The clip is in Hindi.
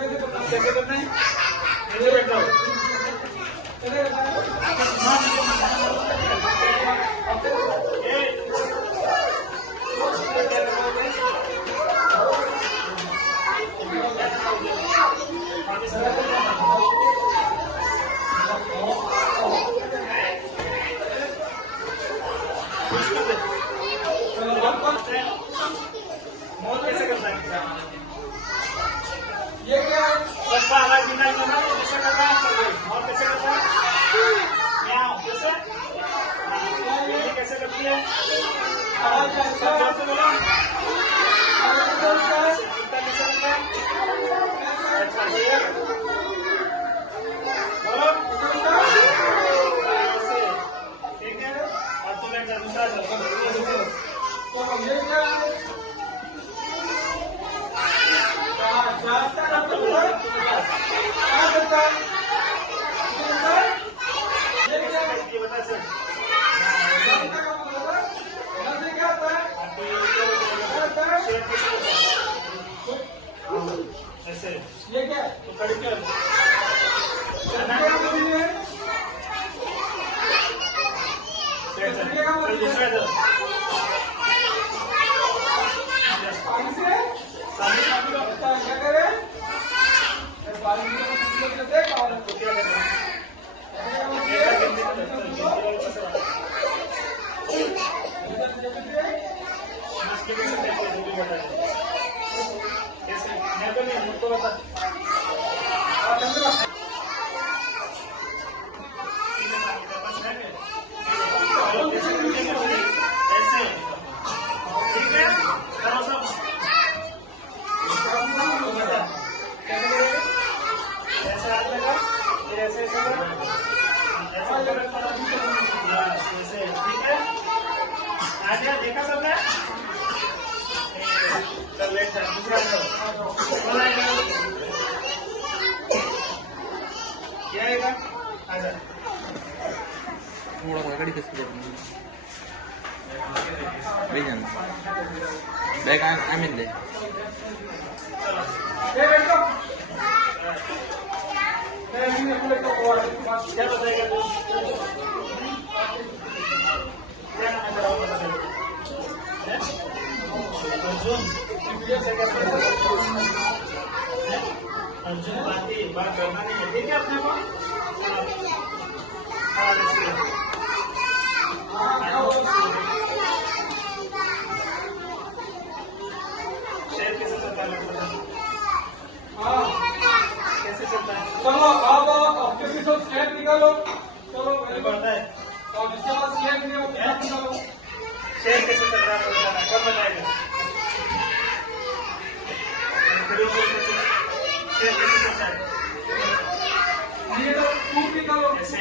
कैसे करना है? इधर बैठ जाओ। ये क्या है? सबका आवाज निकाल करना तो कैसे करना है? और कैसे करना है? म्याऊ कैसे? ये कैसे करती है? आवाज कैसे बोलो? कितना कैसे करता है? अच्छा ये बोलो ऐसे ठीक है। और तुम एक दूसरा चलो तो ये क्या है? ऐसे ये क्या है? तो खड़ी कर दूसरा दो क्या करे? मुझको बता ऐसे ठीक है करो सब ऐसे हाथ लगा फिर ऐसे ऐसे ऐसे ठीक है आ गया देखा सबने चल लेट जा दूसरा क्या आएगा आजा थोड़ा गाड़ी किसकी भेजन बैग आई मीन ले क्या बताएगा तू क्या अर्जुन बात करना नहीं है ठीक है अपने को शेर कैसे चलता है? कैसे चलता है? चलो आप किसी से स्नैप निकालो। चलो पता है जिसके पास स्नैप नहीं हो निकालो। शेर कैसे चल रहा है कब बताएगा? शेर कैसे चलता है? ये तो खूब निकालो। ऐसे